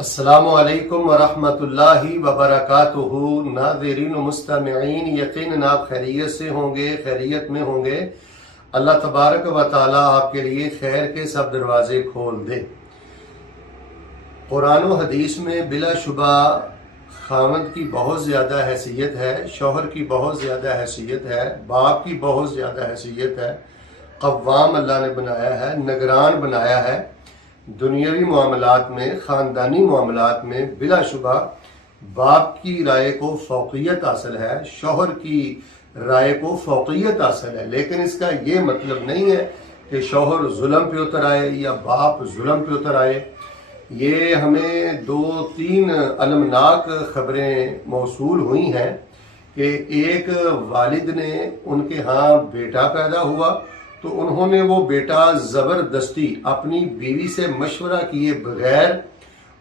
السلام علیکم ورحمۃ اللہ وبرکاتہ۔ ناظرین و مستمعین، یقیناً آپ خیریت سے ہوں گے، خیریت میں ہوں گے۔ اللہ تبارک و تعالی آپ کے لیے خیر کے سب دروازے کھول دے۔ قرآن و حدیث میں بلا شبہ خاوند کی بہت زیادہ حیثیت ہے، شوہر کی بہت زیادہ حیثیت ہے، باپ کی بہت زیادہ حیثیت ہے۔ قوام اللہ نے بنایا ہے، نگران بنایا ہے۔ دنیاوی معاملات میں، خاندانی معاملات میں بلا شبہ باپ کی رائے کو فوقیت حاصل ہے، شوہر کی رائے کو فوقیت حاصل ہے، لیکن اس کا یہ مطلب نہیں ہے کہ شوہر ظلم پہ اتر آئے یا باپ ظلم پہ اتر آئے۔ یہ ہمیں 2-3 المناک خبریں موصول ہوئی ہیں کہ ایک والد نے ان کے ہاں بیٹا پیدا ہوا تو انہوں نے وہ بیٹا زبردستی اپنی بیوی سے مشورہ کیے بغیر،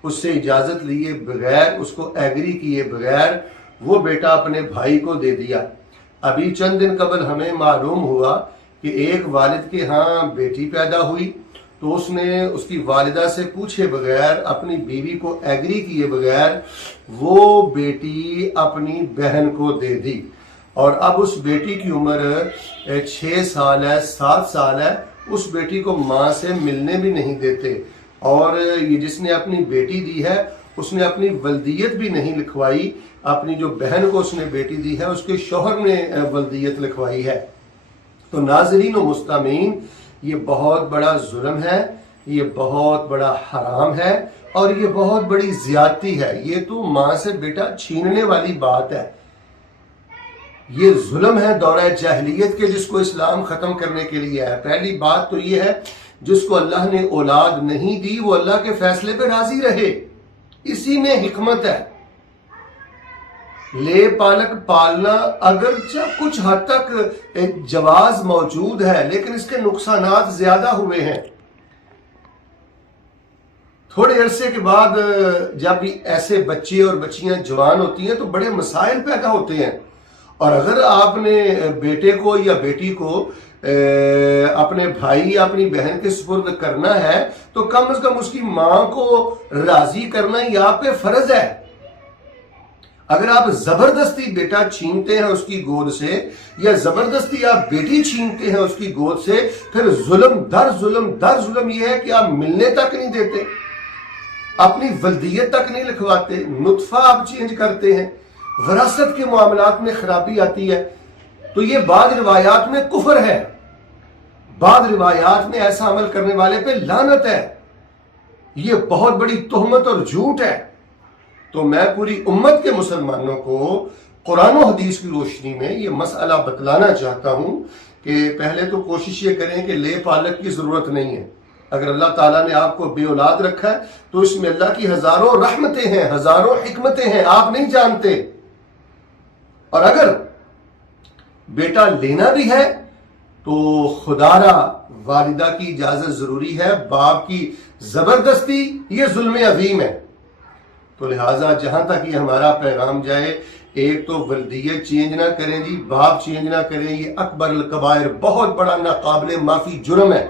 اس سے اجازت لیے بغیر، اس کو ایگری کیے بغیر وہ بیٹا اپنے بھائی کو دے دیا۔ ابھی چند دن قبل ہمیں معلوم ہوا کہ ایک والد کے ہاں بیٹی پیدا ہوئی تو اس نے اس کی والدہ سے پوچھے بغیر، اپنی بیوی کو ایگری کیے بغیر وہ بیٹی اپنی بہن کو دے دی، اور اب اس بیٹی کی عمر 6 سال ہے، 7 سال ہے، اس بیٹی کو ماں سے ملنے بھی نہیں دیتے۔ اور یہ جس نے اپنی بیٹی دی ہے اس نے اپنی ولدیت بھی نہیں لکھوائی، اپنی جو بہن کو اس نے بیٹی دی ہے اس کے شوہر نے ولدیت لکھوائی ہے۔ تو ناظرین و مستمعین، یہ بہت بڑا ظلم ہے، یہ بہت بڑا حرام ہے، اور یہ بہت بڑی زیادتی ہے۔ یہ تو ماں سے بیٹا چھیننے والی بات ہے، یہ ظلم ہے دورہ جاہلیت کے، جس کو اسلام ختم کرنے کے لیے ہے۔ پہلی بات تو یہ ہے، جس کو اللہ نے اولاد نہیں دی وہ اللہ کے فیصلے پہ راضی رہے، اسی میں حکمت ہے۔ لے پالک پالنا اگرچہ کچھ حد تک جواز موجود ہے، لیکن اس کے نقصانات زیادہ ہوئے ہیں۔ تھوڑے عرصے کے بعد جب ایسے بچے اور بچیاں جوان ہوتی ہیں تو بڑے مسائل پیدا ہوتے ہیں، اور اگر آپ نے بیٹے کو یا بیٹی کو اپنے بھائی یا اپنی بہن کے سپرد کرنا ہے تو کم از کم اس کی ماں کو راضی کرنا یہ آپ پہ فرض ہے۔ اگر آپ زبردستی بیٹا چھینتے ہیں اس کی گود سے، یا زبردستی آپ بیٹی چھینتے ہیں اس کی گود سے، پھر ظلم در ظلم در ظلم یہ ہے کہ آپ ملنے تک نہیں دیتے، اپنی ولدیت تک نہیں لکھواتے، نطفہ آپ چینج کرتے ہیں، وراثت کے معاملات میں خرابی آتی ہے۔ تو یہ بعض روایات میں کفر ہے، بعض روایات میں ایسا عمل کرنے والے پہ لعنت ہے، یہ بہت بڑی تہمت اور جھوٹ ہے۔ تو میں پوری امت کے مسلمانوں کو قرآن و حدیث کی روشنی میں یہ مسئلہ بتلانا چاہتا ہوں کہ پہلے تو کوشش یہ کریں کہ لے پالک کی ضرورت نہیں ہے۔ اگر اللہ تعالیٰ نے آپ کو بے اولاد رکھا ہے تو اس میں اللہ کی ہزاروں رحمتیں ہیں، ہزاروں حکمتیں ہیں، آپ نہیں جانتے۔ اور اگر بیٹا لینا بھی ہے تو خدارا والدہ کی اجازت ضروری ہے، باپ کی زبردستی یہ ظلم عظیم ہے۔ تو لہٰذا جہاں تک یہ ہمارا پیغام جائے، ایک تو ولدیت چینج نہ کریں جی، باپ چینج نہ کریں، یہ اکبر الکبائر، بہت بڑا ناقابل معافی جرم ہے۔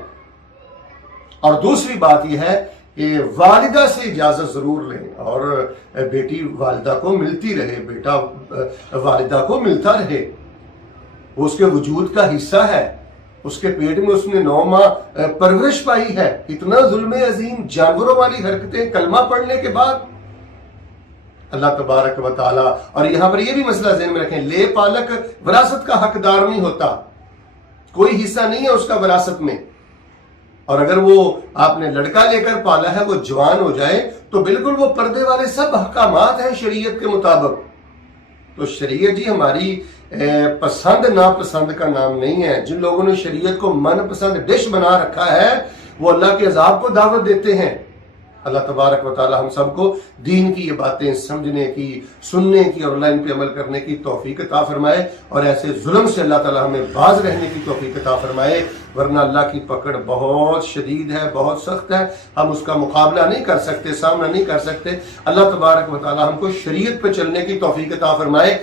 اور دوسری بات یہ ہے کہ والدہ سے اجازت ضرور لیں، اور بیٹی والدہ کو ملتی رہے، بیٹا والدہ کو ملتا رہے، وہ اس کے وجود کا حصہ ہے، اس کے پیٹ میں اس نے 9 ماہ پرورش پائی ہے۔ اتنا ظلم عظیم، جانوروں والی حرکتیں کلمہ پڑھنے کے بعد، اللہ تبارک و تعالی۔ اور یہاں پر یہ بھی مسئلہ ذہن میں رکھیں، لے پالک وراثت کا حقدار نہیں ہوتا، کوئی حصہ نہیں ہے اس کا وراثت میں۔ اور اگر وہ آپ نے لڑکا لے کر پالا ہے، وہ جوان ہو جائے تو بالکل وہ پردے والے سب احکامات ہیں شریعت کے مطابق۔ تو شریعت جی ہماری پسند ناپسند کا نام نہیں ہے۔ جن لوگوں نے شریعت کو من پسند ڈش بنا رکھا ہے وہ اللہ کے عذاب کو دعوت دیتے ہیں۔ اللہ تبارک و تعالی ہم سب کو دین کی یہ باتیں سمجھنے کی، سننے کی اور اللہ ان پہ عمل کرنے کی توفیق عطا فرمائے، اور ایسے ظلم سے اللہ تعالی ہمیں باز رہنے کی توفیق عطا فرمائے، ورنہ اللہ کی پکڑ بہت شدید ہے، بہت سخت ہے، ہم اس کا مقابلہ نہیں کر سکتے، سامنا نہیں کر سکتے۔ اللہ تبارک و تعالی ہم کو شریعت پہ چلنے کی توفیق عطا فرمائے۔